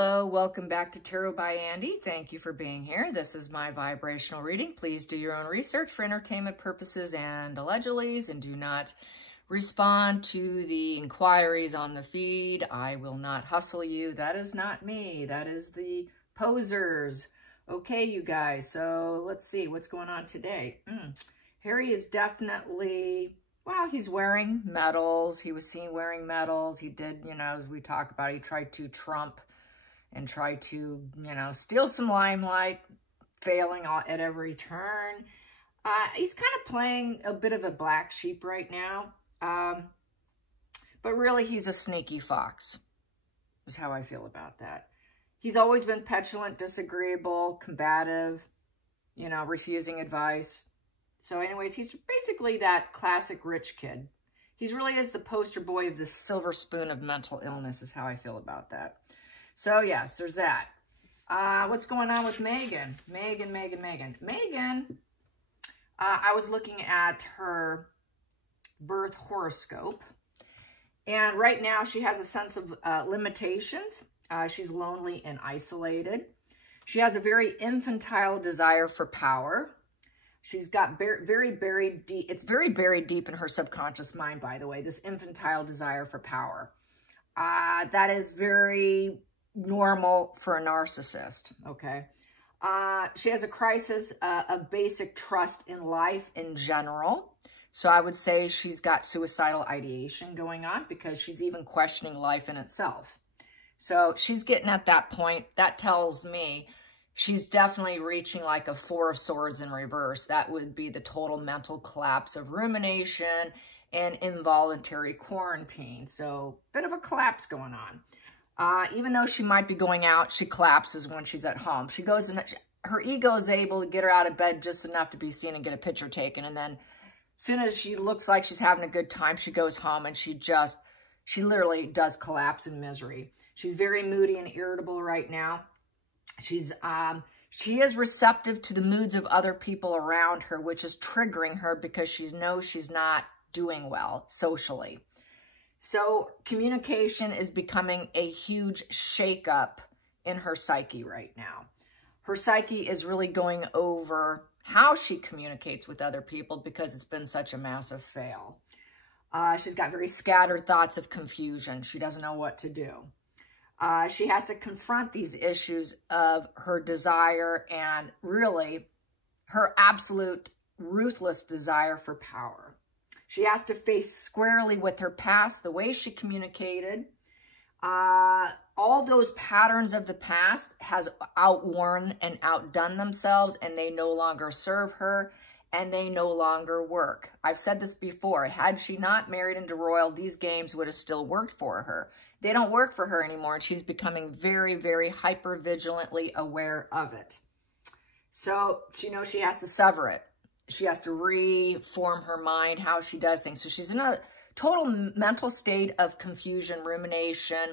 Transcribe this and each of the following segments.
Hello, welcome back to Tarot by Andy. Thank you for being here. This is my vibrational reading. Please do your own research for entertainment purposes and allegedlys, and do not respond to the inquiries on the feed. I will not hustle you. That is not me. That is the posers. Okay, you guys, so let's see what's going on today. Harry is definitely... well, he's wearing medals. He was seen wearing medals. He did, you know, as we talk about, he tried to trump and try to, you know, steal some limelight, failing at every turn. He's kind of playing a bit of a black sheep right now. But really, he's a sneaky fox, is how I feel about that. He's always been petulant, disagreeable, combative, you know, refusing advice. So anyways, he's basically that classic rich kid. He's really is the poster boy of the silver spoon of mental illness, is how I feel about that. So yes, there's that. What's going on with Meghan? Meghan, I was looking at her birth horoscope. And right now she has a sense of limitations. She's lonely and isolated. She has a very infantile desire for power. She's got very buried deep. It's very buried deep in her subconscious mind, by the way, this infantile desire for power. That is very normal for a narcissist, okay? She has a crisis of basic trust in life in general. So I would say she's got suicidal ideation going on because she's even questioning life in itself. So she's getting at that point. That tells me she's definitely reaching like a Four of Swords in reverse. That would be the total mental collapse of rumination and involuntary quarantine. So bit of a collapse going on. Even though she might be going out, she collapses when she's at home. She goes in, her ego is able to get her out of bed just enough to be seen and get a picture taken. And then as soon as she looks like she's having a good time, she goes home and she literally does collapse in misery. She's very moody and irritable right now. She is receptive to the moods of other people around her, which is triggering her because she knows she's not doing well socially. So communication is becoming a huge shakeup in her psyche right now. Her psyche is really going over how she communicates with other people because it's been such a massive fail. She's got very scattered thoughts of confusion. She doesn't know what to do. She has to confront these issues of her desire and really her absolute ruthless desire for power. She has to face squarely with her past, the way she communicated. All those patterns of the past has outworn and outdone themselves, and they no longer serve her, and they no longer work. I've said this before. Had she not married into royal, these games would have still worked for her. They don't work for her anymore, and she's becoming very, very hyper-vigilantly aware of it. So she knows she has to sever it. She has to reform her mind, how she does things. So she's in a total mental state of confusion, rumination,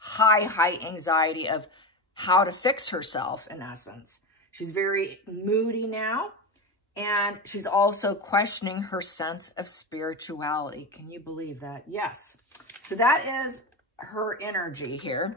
high anxiety of how to fix herself, in essence. She's very moody now, and she's also questioning her sense of spirituality. Can you believe that? Yes. So that is her energy here.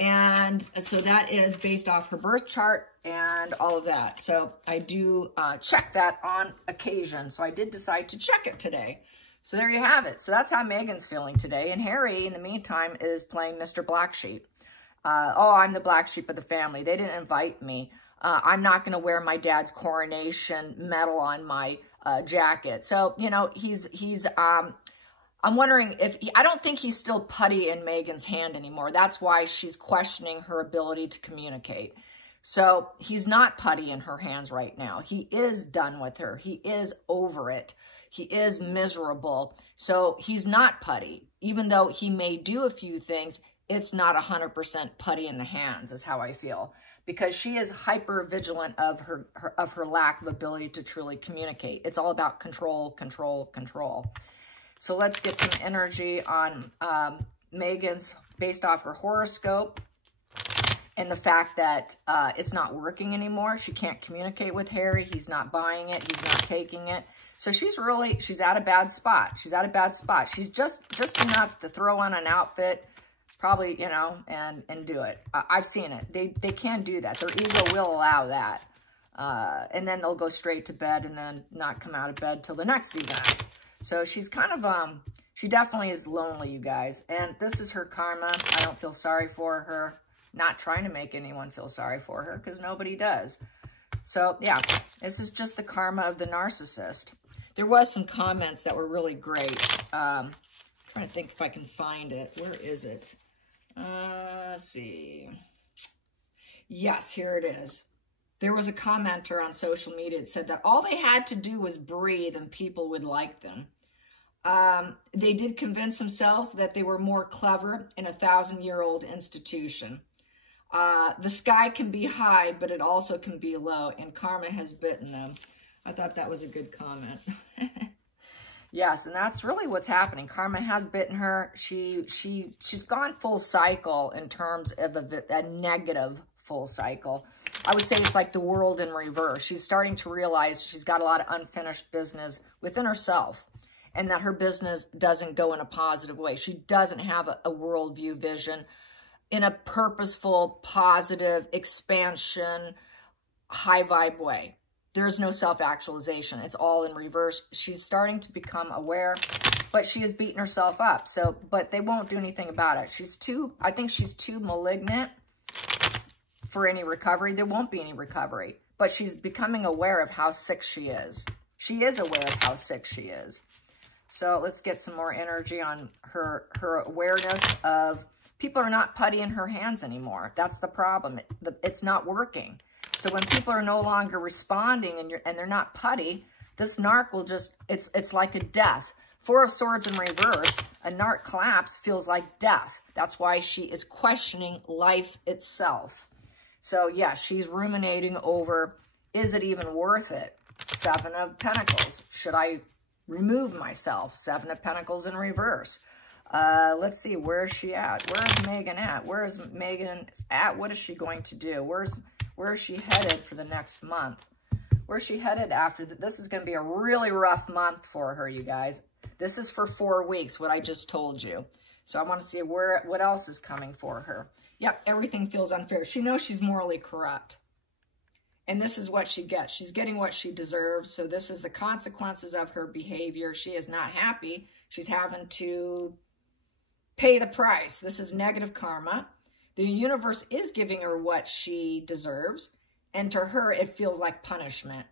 And so that is based off her birth chart and all of that. So I do check that on occasion. So I did decide to check it today. So there you have it. So that's how Meghan's feeling today. And Harry, in the meantime, is playing Mr. Black Sheep. Oh, I'm the black sheep of the family. They didn't invite me. I'm not going to wear my dad's coronation medal on my jacket. So, you know, I'm wondering if, I don't think he's still putty in Meghan's hand anymore. That's why she's questioning her ability to communicate. So he's not putty in her hands right now. He is done with her. He is over it. He is miserable. So he's not putty. Even though he may do a few things, it's not 100% putty in the hands, is how I feel. Because she is hyper vigilant of her lack of ability to truly communicate. It's all about control, control, control. So let's get some energy on Meghan's based off her horoscope and the fact that it's not working anymore. She can't communicate with Harry. He's not buying it. He's not taking it. So she's at a bad spot. She's at a bad spot. She's just enough to throw on an outfit, probably, you know, and do it. I've seen it. They can do that. Their ego will allow that. And then they'll go straight to bed and then not come out of bed till the next event. So she's kind of, she definitely is lonely, you guys. And this is her karma. I don't feel sorry for her. Not trying to make anyone feel sorry for her because nobody does. So, yeah, this is just the karma of the narcissist. There was some comments that were really great. Trying to think if I can find it. Where is it? Let's see. Yes, here it is. There was a commenter on social media that said that all they had to do was breathe and people would like them. They did convince themselves that they were more clever in a 1,000-year-old institution. The sky can be high, but it also can be low, and karma has bitten them. I thought that was a good comment. Yes, and that's really what's happening. Karma has bitten her. She's gone full cycle in terms of a negative full cycle. I would say it's like the world in reverse. She's starting to realize she's got a lot of unfinished business within herself, and that her business doesn't go in a positive way. She doesn't have a worldview vision in a purposeful, positive, expansion, high vibe way. There's no self-actualization. It's all in reverse. She's starting to become aware, but she has beaten herself up. So, but they won't do anything about it. I think she's too malignant for any recovery. There won't be any recovery, but she's becoming aware of how sick she is. She is aware of how sick she is. So let's get some more energy on her awareness of people are not putty in her hands anymore. That's the problem. It's not working. So when people are no longer responding and they're not putty, this narc will just, it's like a death. Four of Swords in reverse, a narc collapse feels like death. That's why she is questioning life itself. So yeah, she's ruminating over, is it even worth it? Seven of Pentacles. Should I remove myself? Seven of Pentacles in reverse. Let's see, where is she at? Where is Meghan at? Where is Meghan at? What is she going to do? Where is she headed for the next month? Where's she headed after? This is going to be a really rough month for her, you guys. This is for 4 weeks, what I just told you. So I want to see what else is coming for her. Yep, everything feels unfair. She knows she's morally corrupt. And this is what she gets. She's getting what she deserves. So this is the consequences of her behavior. She is not happy. She's having to pay the price. This is negative karma. The universe is giving her what she deserves. And to her, it feels like punishment.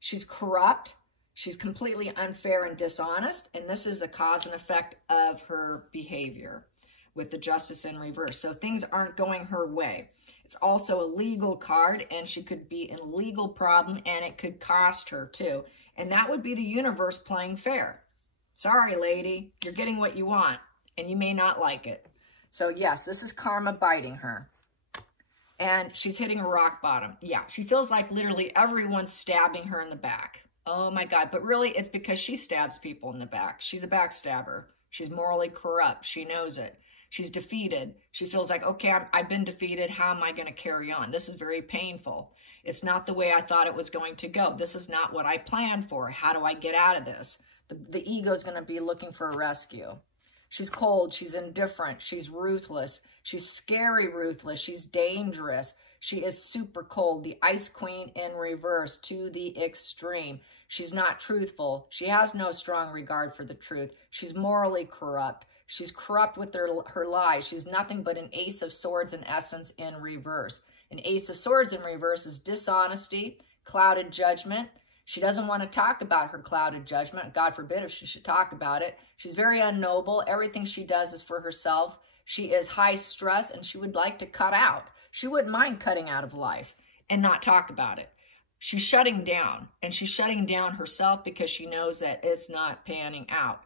She's corrupt. She's completely unfair and dishonest. And this is the cause and effect of her behavior with the Justice in reverse. So things aren't going her way. It's also a legal card, and she could be in a legal problem, and it could cost her too. And that would be the universe playing fair. Sorry, lady, you're getting what you want, and you may not like it. So yes, this is karma biting her. And she's hitting a rock bottom. Yeah, she feels like literally everyone's stabbing her in the back. Oh my God, but really it's because she stabs people in the back. She's a backstabber. She's morally corrupt. She knows it. She's defeated. She feels like, okay, I've been defeated. How am I going to carry on? This is very painful. It's not the way I thought it was going to go. This is not what I planned for. How do I get out of this? The ego is going to be looking for a rescue. She's cold. She's indifferent. She's ruthless. She's scary ruthless. She's dangerous. She is super cold. The Ice Queen in reverse to the extreme. She's not truthful. She has no strong regard for the truth. She's morally corrupt. She's corrupt with her lies. She's nothing but an Ace of Swords in essence in reverse. An Ace of Swords in reverse is dishonesty, clouded judgment. She doesn't want to talk about her clouded judgment. God forbid if she should talk about it. She's very unnoble. Everything she does is for herself. She is high stress, and she would like to cut out. She wouldn't mind cutting out of life and not talk about it. She's shutting down, and she's shutting down herself because she knows that it's not panning out.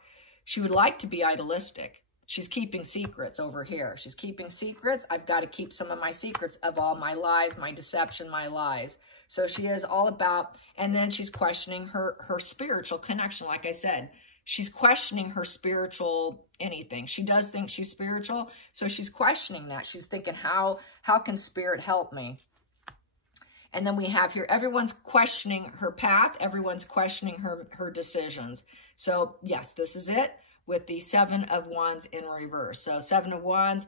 She would like to be idealistic. She's keeping secrets over here. She's keeping secrets. I've got to keep some of my secrets of all my lies, my deception, my lies. So she is all about, and then she's questioning her spiritual connection. Like I said, she's questioning her spiritual anything. She does think she's spiritual, so she's questioning that. She's thinking, how can spirit help me? And then we have here, everyone's questioning her path. Everyone's questioning her decisions. So yes, this is it with the Seven of Wands in reverse. So Seven of Wands,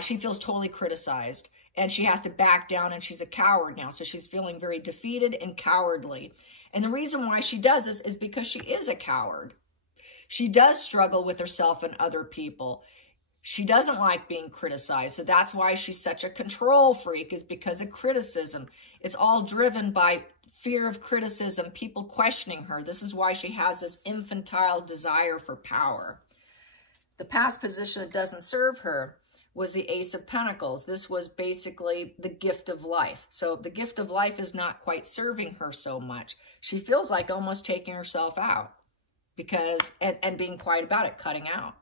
she feels totally criticized. And she has to back down, and she's a coward now. So she's feeling very defeated and cowardly. And the reason why she does this is because she is a coward. She does struggle with herself and other people. She doesn't like being criticized. So that's why she's such a control freak, is because of criticism. It's all driven by fear of criticism, people questioning her. This is why she has this infantile desire for power. The past position that doesn't serve her was the Ace of Pentacles. This was basically the gift of life. So the gift of life is not quite serving her so much. She feels like almost taking herself out because, and being quiet about it, cutting out.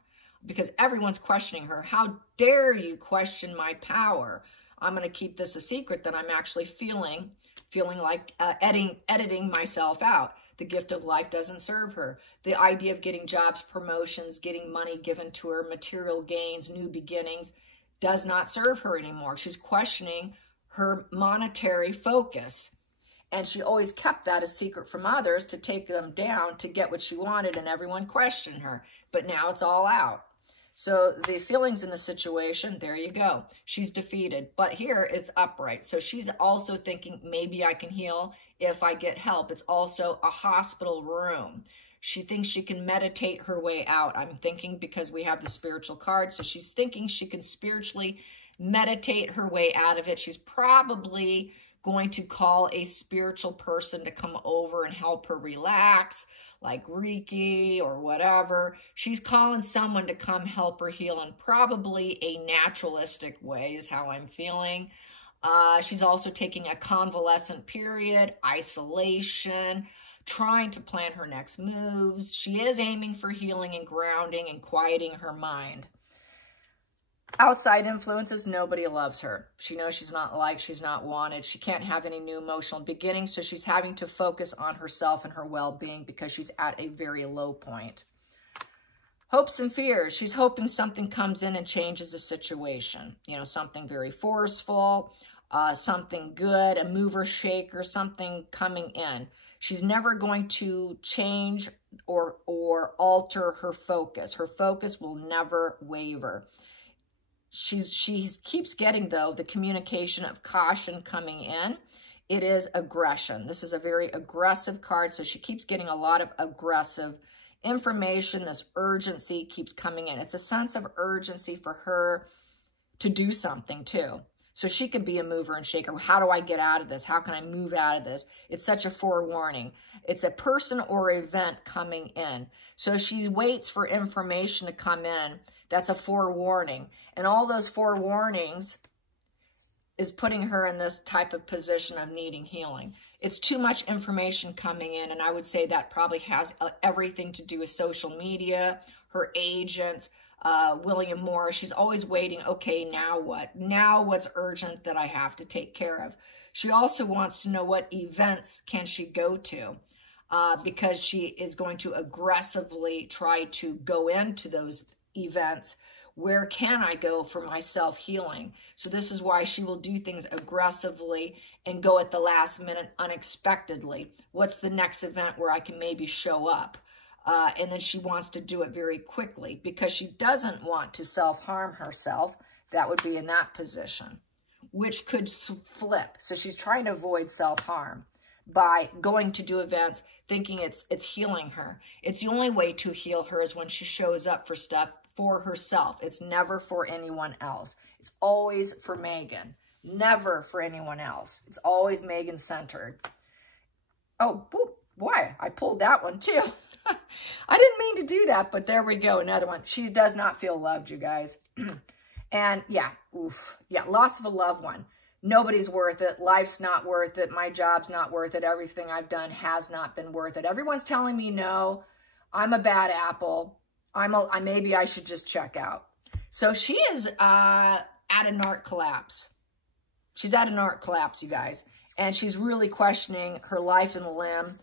Because everyone's questioning her. How dare you question my power? I'm going to keep this a secret that I'm actually feeling like editing myself out. The gift of life doesn't serve her. The idea of getting jobs, promotions, getting money given to her, material gains, new beginnings, does not serve her anymore. She's questioning her monetary focus. And she always kept that a secret from others to take them down to get what she wanted, and everyone questioned her. But now it's all out. So the feelings in the situation, there you go. She's defeated. But here it's upright. So she's also thinking, maybe I can heal if I get help. It's also a hospital room. She thinks she can meditate her way out. I'm thinking because we have the spiritual card. So she's thinking she can spiritually meditate her way out of it. She's probably going to call a spiritual person to come over and help her relax, like Reiki or whatever. She's calling someone to come help her heal in probably a naturalistic way is how I'm feeling. She's also taking a convalescent period, isolation, trying to plan her next moves. She is aiming for healing and grounding and quieting her mind. Outside influences, nobody loves her. She knows she's not liked, she's not wanted. She can't have any new emotional beginnings, so she's having to focus on herself and her well-being because she's at a very low point. Hopes and fears. She's hoping something comes in and changes the situation. You know, something very forceful, something good, a mover, shaker, something coming in. She's never going to change or alter her focus. Her focus will never waver. She keeps getting, though, the communication of caution coming in. It is aggression. This is a very aggressive card, so she keeps getting a lot of aggressive information. This urgency keeps coming in. It's a sense of urgency for her to do something, too. So she can be a mover and shaker. How do I get out of this? How can I move out of this? It's such a forewarning. It's a person or event coming in. So she waits for information to come in. That's a forewarning. And all those forewarnings is putting her in this type of position of needing healing. It's too much information coming in, and I would say that probably has everything to do with social media, her agents, William Morris. She's always waiting, okay, now what? Now what's urgent that I have to take care of? She also wants to know what events can she go to because she is going to aggressively try to go into those events. Where can I go for my self-healing? So this is why she will do things aggressively and go at the last minute unexpectedly. What's the next event where I can maybe show up? And then she wants to do it very quickly because she doesn't want to self-harm herself. That would be in that position, which could flip. So she's trying to avoid self-harm by going to do events, thinking it's healing her. It's the only way to heal her is when she shows up for stuff for herself. It's never for anyone else. It's always for Meghan, never for anyone else. It's always Meghan centered. Oh, boy, I pulled that one too. I didn't mean to do that, but there we go. Another one. She does not feel loved, you guys. And yeah, loss of a loved one. Nobody's worth it. Life's not worth it. My job's not worth it. Everything I've done has not been worth it. Everyone's telling me no. I'm a bad apple. Maybe I should just check out. So she is at an art collapse. She's at an art collapse, you guys. And she's really questioning her life and limb,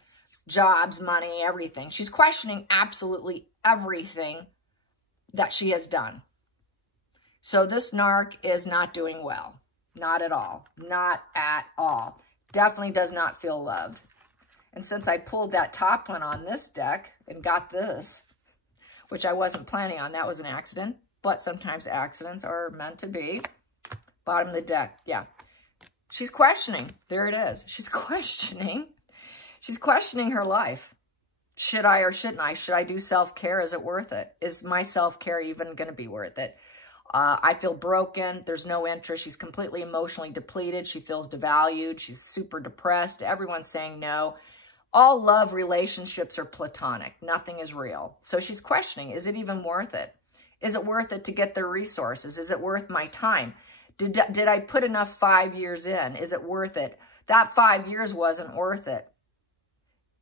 jobs, money, everything. She's questioning absolutely everything that she has done. So this narc is not doing well. Not at all. Not at all. Definitely does not feel loved. And since I pulled that top one on this deck and got this, which I wasn't planning on, that was an accident. but sometimes accidents are meant to be. Bottom of the deck, yeah. She's questioning. There it is. She's questioning. She's questioning her life. Should I or shouldn't I? Should I do self-care? Is it worth it? Is my self-care even going to be worth it? I feel broken. There's no interest. She's completely emotionally depleted. She feels devalued. She's super depressed. Everyone's saying no. All love relationships are platonic. Nothing is real. So she's questioning, is it even worth it? Is it worth it to get their resources? Is it worth my time? Did I put enough 5 years in? Is it worth it? That 5 years wasn't worth it.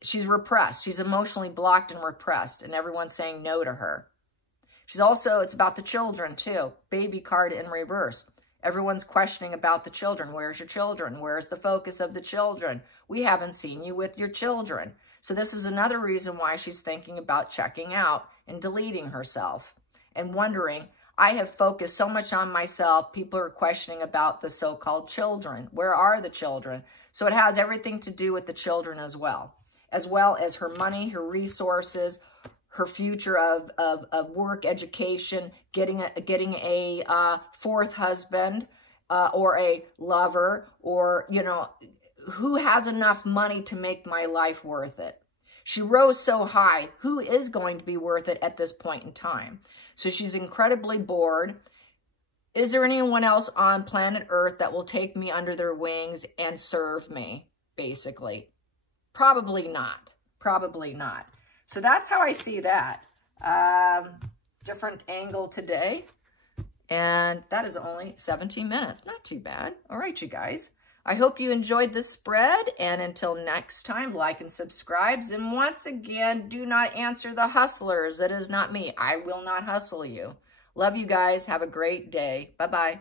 She's repressed. She's emotionally blocked and repressed, and everyone's saying no to her. She's also, it's about the children too. Baby card in reverse. Everyone's questioning about the children. Where's your children? Where's the focus of the children? We haven't seen you with your children. So this is another reason why she's thinking about checking out and deleting herself and wondering, I have focused so much on myself. People are questioning about the so-called children. Where are the children? So it has everything to do with the children as well as her money, her resources, her future of work, education, getting a fourth husband or a lover, or, you know, who has enough money to make my life worth it? She rose so high. Who is going to be worth it at this point in time? So she's incredibly bored. Is there anyone else on planet Earth that will take me under their wings and serve me, basically? Probably not. Probably not. So that's how I see that. Different angle today. And that is only 17 minutes. Not too bad. All right, you guys. I hope you enjoyed this spread. And until next time, like and subscribe. And once again, do not answer the hustlers. That is not me. I will not hustle you. Love you guys. Have a great day. Bye-bye.